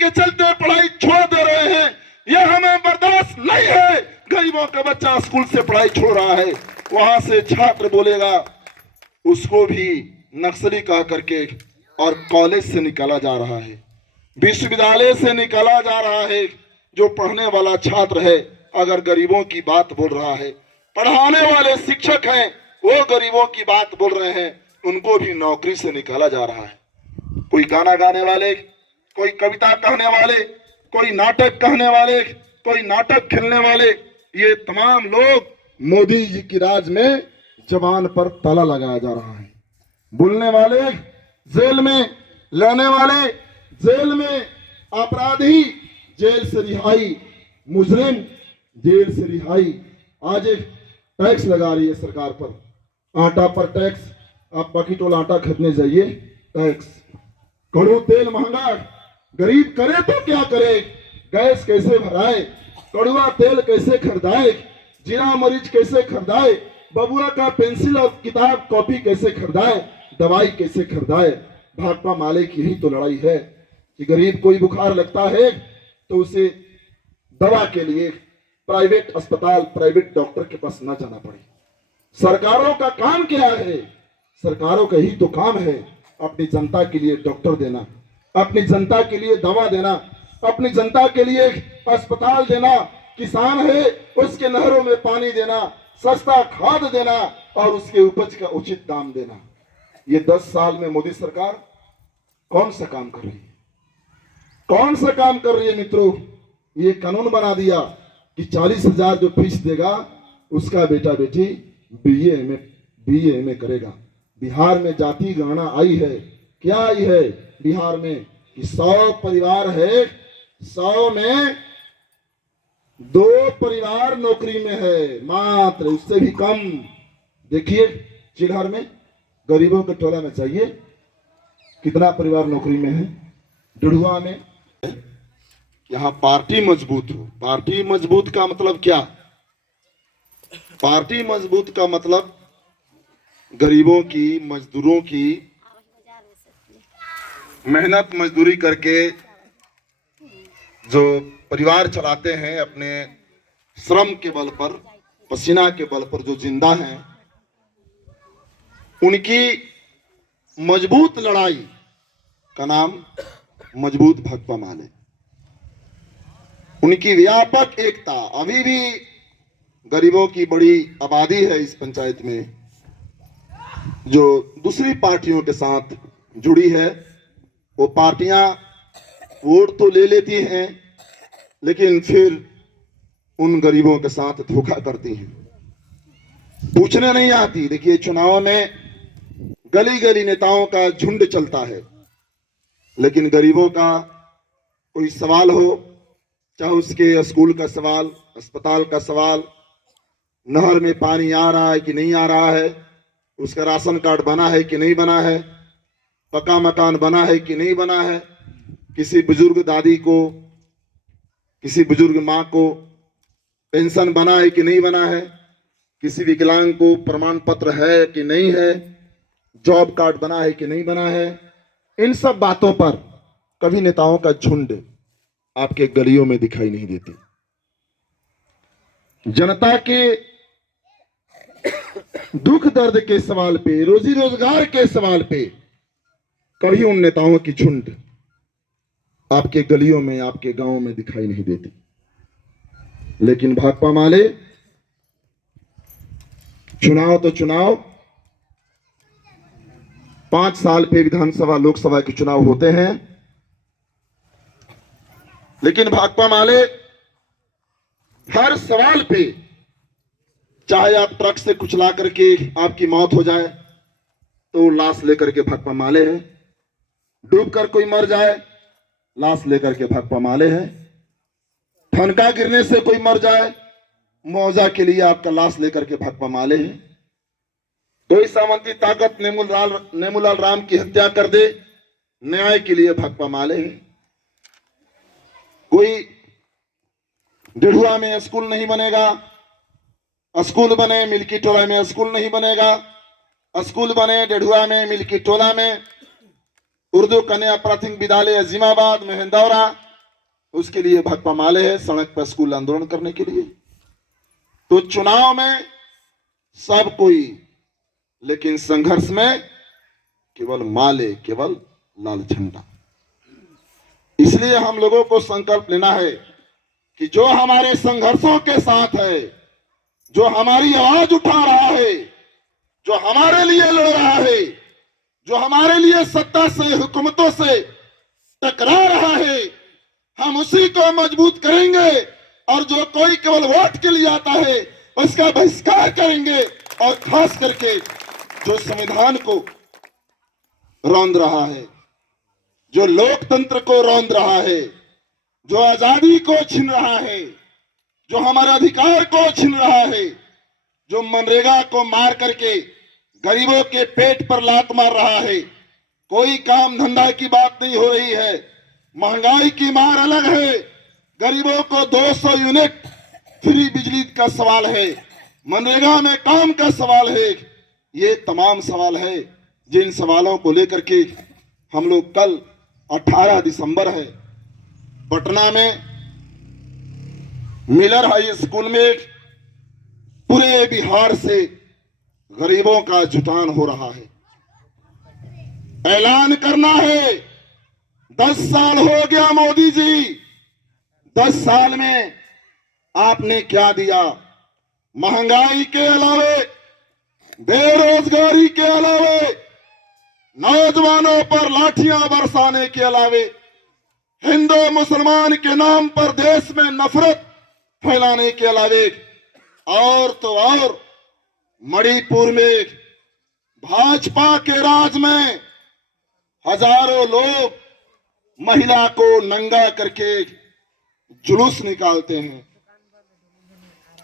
के चलते पढ़ाई छोड़ दे रहे हैं। यह हमें बर्दाश्त नहीं है। गरीबों का बच्चा स्कूल से पढ़ाई छोड़ रहा है, वहां से छात्र बोलेगा उसको भी नक्सली कह करके और कॉलेज से निकाला जा रहा है, विश्वविद्यालय से निकाला जा रहा है। जो पढ़ने वाला छात्र है अगर गरीबों की बात बोल रहा है, पढ़ाने वाले शिक्षक हैं वो गरीबों की बात बोल रहे हैं, उनको भी नौकरी से निकाला जा रहा है। कोई गाना गाने वाले, कोई कविता कहने वाले, कोई नाटक कहने वाले, कोई नाटक खेलने वाले, ये तमाम लोग मोदी जी की राज में जबान पर ताला लगाया जा रहा है। बोलने वाले जेल में, लाने वाले जेल में, अपराधी जेल से रिहाई, मुजरिम जेल से रिहाई। आज एक टैक्स लगा रही है सरकार पर, आटा पर टैक्स। आप बकीटोल आटा खरीदने जाइए टैक्स, कड़ू तेल महंगा, गरीब करे तो क्या करे, गैस कैसे भराए, कड़ुआ तेल कैसे खरीदाए, जीरा मरीच कैसे खरीदाए, बबुआ का पेंसिल और किताब कॉपी कैसे खरीदाए, दवाई कैसे खरीदाए। भाकपा माले की ही तो लड़ाई है कि गरीब कोई बुखार लगता है तो उसे दवा के लिए प्राइवेट अस्पताल, प्राइवेट डॉक्टर के पास न जाना पड़े। सरकारों का काम क्या है? सरकारों का ही तो काम है अपनी जनता के लिए डॉक्टर देना, अपनी जनता के लिए दवा देना, अपनी जनता के लिए अस्पताल देना। किसान है उसके नहरों में पानी देना, सस्ता खाद देना और उसके उपज का उचित दाम देना। ये 10 साल में मोदी सरकार कौन सा काम कर रही है? कौन सा काम कर रही है मित्रों? ये कानून बना दिया कि 40,000 जो फीस देगा उसका बेटा बेटी बीए में करेगा। बिहार में जाति गणना आई है, क्या आई है बिहार में कि 100 परिवार है, 100 में 2 परिवार नौकरी में है, मात्र उससे भी कम। देखिए चिल्हर में गरीबों के टोला में चाहिए कितना परिवार नौकरी में है, डुढ़ुआ में। यहाँ पार्टी मजबूत हो। पार्टी मजबूत का मतलब क्या? पार्टी मजबूत का मतलब गरीबों की, मजदूरों की मेहनत मजदूरी करके जो परिवार चलाते हैं, अपने श्रम के बल पर, पसीना के बल पर जो जिंदा हैं, उनकी मजबूत लड़ाई का नाम मजबूत भाकपा माले। उनकी व्यापक एकता, अभी भी गरीबों की बड़ी आबादी है इस पंचायत में जो दूसरी पार्टियों के साथ जुड़ी है। वो पार्टियां वोट तो ले लेती हैं लेकिन फिर उन गरीबों के साथ धोखा करती हैं, पूछने नहीं आती। देखिए चुनाव में गली गली नेताओं का झुंड चलता है, लेकिन गरीबों का कोई सवाल हो, चाहे उसके स्कूल का सवाल, अस्पताल का सवाल, नहर में पानी आ रहा है कि नहीं आ रहा है, उसका राशन कार्ड बना है कि नहीं बना है, पक्का मकान बना है कि नहीं बना है, किसी बुजुर्ग दादी को, किसी बुजुर्ग माँ को पेंशन बना है कि नहीं बना है, किसी विकलांग को प्रमाण पत्र है कि नहीं है, जॉब कार्ड बना है कि नहीं बना है। इन सब बातों पर कभी नेताओं का झुंड आपके गलियों में दिखाई नहीं देती। जनता के दुख दर्द के सवाल पे, रोजी रोजगार के सवाल पे कभी उन नेताओं की झुंड आपके गलियों में, आपके गांवों में दिखाई नहीं देती। लेकिन भाकपा माले चुनाव तो चुनाव, 5 साल पे विधानसभा लोकसभा के चुनाव होते हैं, लेकिन भाकपा माले हर सवाल पे, चाहे आप ट्रक से कुचला करके आपकी मौत हो जाए तो लाश लेकर के भाकपा माले हैं, डूबकर कोई मर जाए लाश लेकर के भाकपा माले हैं, ठनका गिरने से कोई मर जाए मुआवजा के लिए आपका लाश लेकर के भाकपा माले हैं, कोई सामंती ताकत नेमुलाल राम की हत्या कर दे न्याय के लिए भाकपा माले हैं, कोई डिढ़ुआ में स्कूल नहीं बनेगा, स्कूल बने मिल्की टोला में स्कूल नहीं बनेगा, स्कूल बने डिढ़ुआ में मिल्की टोला में, उर्दू कन्या प्राथमिक विद्यालय अजीमाबाद में हिंदौरा, उसके लिए भाकपा माले है, सड़क पर स्कूल आंदोलन करने के लिए। तो चुनाव में सब कोई, लेकिन संघर्ष में केवल माले, केवल लाल झंडा। इसलिए हम लोगों को संकल्प लेना है कि जो हमारे संघर्षों के साथ है, जो हमारी आवाज उठा रहा है, जो हमारे लिए लड़ रहा है, जो हमारे लिए सत्ता से, हुकूमतों से टकरा रहा है, हम उसी को मजबूत करेंगे। और जो कोई केवल वोट के लिए आता है उसका बहिष्कार करेंगे। और खास करके जो संविधान को रौंद रहा है, जो लोकतंत्र को रौंद रहा है, जो आजादी को छीन रहा है, जो हमारे अधिकार को छीन रहा है, जो मनरेगा को मार करके गरीबों के पेट पर लात मार रहा है, कोई काम धंधा की बात नहीं हो रही है, महंगाई की मार अलग है, गरीबों को 200 यूनिट फ्री बिजली का सवाल है, मनरेगा में काम का सवाल है। ये तमाम सवाल है जिन सवालों को लेकर के हम लोग कल 18 दिसंबर है पटना में मिलर हाई स्कूल में पूरे बिहार से गरीबों का जुटान हो रहा है। ऐलान करना है, 10 साल हो गया मोदी जी, 10 साल में आपने क्या दिया? महंगाई के अलावे, बेरोजगारी के अलावे, नौजवानों पर लाठियां बरसाने के अलावे, हिंदू मुसलमान के नाम पर देश में नफरत फैलाने के अलावे, और तो और मणिपुर में भाजपा के राज में हजारों लोग महिला को नंगा करके जुलूस निकालते हैं।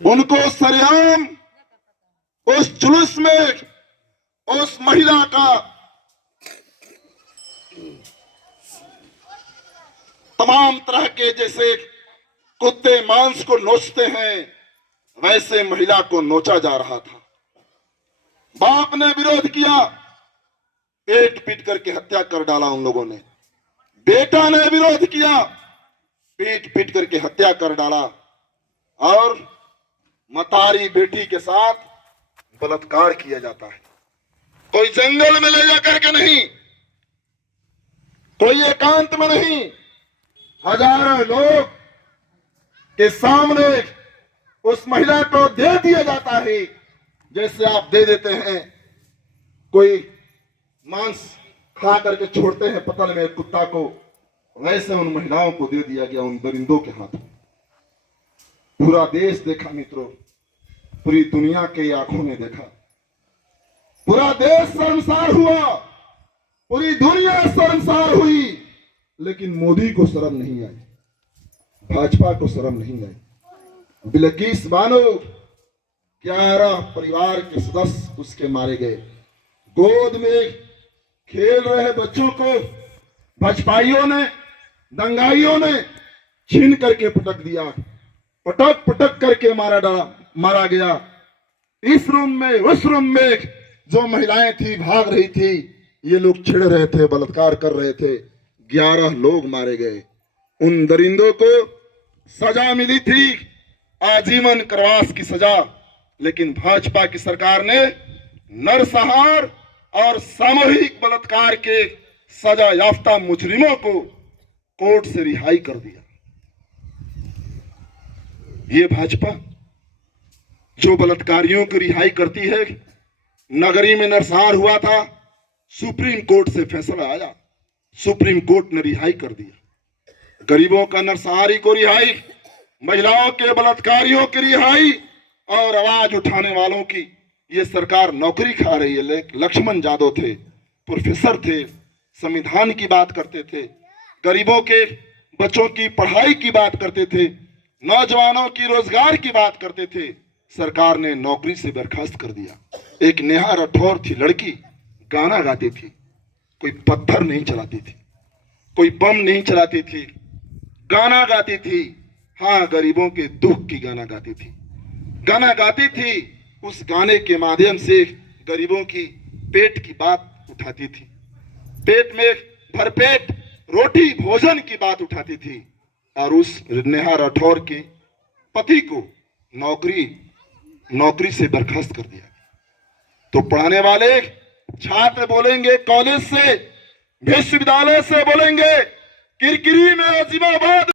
उनको सरेआम उस जुलूस में उस महिला का तमाम तरह के, जैसे कुत्ते मांस को नोचते हैं, वैसे महिला को नोचा जा रहा था। बाप ने विरोध किया, पेट पीट करके हत्या कर डाला उन लोगों ने। बेटा ने विरोध किया, पीट पीट करके हत्या कर डाला। और मतारी बेटी के साथ बलात्कार किया जाता है। कोई जंगल में ले जाकर के नहीं, कोई एकांत में नहीं, हजारों लोग के सामने उस महिला को दे दिया जाता है। जैसे आप दे देते हैं, कोई मांस खा करके छोड़ते हैं पतल में कुत्ता को, वैसे उन महिलाओं को दे दिया गया, उन दरिंदों के हाथ में। पूरा देश देखा मित्रों, पूरी दुनिया के आंखों ने देखा, पूरा देश शर्मसार हुआ, पूरी दुनिया शर्मसार हुई, लेकिन मोदी को शर्म नहीं आई, भाजपा को शर्म नहीं आई। बिल्किस बानो 11 परिवार के सदस्य उसके मारे गए। गोद में खेल रहे बच्चों को भाजपाइयों ने, दंगाइयों ने छीन करके पटक दिया, पटक पटक करके मारा गया। इस रूम में, उस रूम में जो महिलाएं थी भाग रही थी, ये लोग छिड़ रहे थे, बलात्कार कर रहे थे। 11 लोग मारे गए। उन दरिंदों को सजा मिली थी, आजीवन कारावास की सजा, लेकिन भाजपा की सरकार ने नरसंहार और सामूहिक बलात्कार के सजा याफ्ता मुजरिमों को कोर्ट से रिहाई कर दिया। ये भाजपा जो बलात्कारियों की रिहाई करती है, नगरी में नरसंहार हुआ था, सुप्रीम कोर्ट से फैसला आया, सुप्रीम कोर्ट ने रिहाई कर दिया। गरीबों का नरसंहारी को रिहाई, महिलाओं के बलात्कारियों की रिहाई, और आवाज उठाने वालों की ये सरकार नौकरी खा रही है। लक्ष्मण यादव थे, प्रोफेसर थे, संविधान की बात करते थे, गरीबों के बच्चों की पढ़ाई की बात करते थे, नौजवानों की रोजगार की बात करते थे। सरकार ने नौकरी से बर्खास्त कर दिया। एक नेहा राठौर थी लड़की, गाना गाती थी, कोई पत्थर नहीं चलाती थी, कोई बम नहीं चलाती थी, गाना गाती थी। हाँ, गरीबों के दुख की गाना गाती थी, गाना गाती थी। उस गाने के माध्यम से गरीबों की पेट की बात उठाती थी, पेट में भरपेट रोटी भोजन की बात उठाती थी। और उस नेहा राठौर के पति को नौकरी से बर्खास्त कर दिया। तो पढ़ाने वाले छात्र बोलेंगे, कॉलेज से विश्वविद्यालय से बोलेंगे, किरकिरी में अजीमाबाद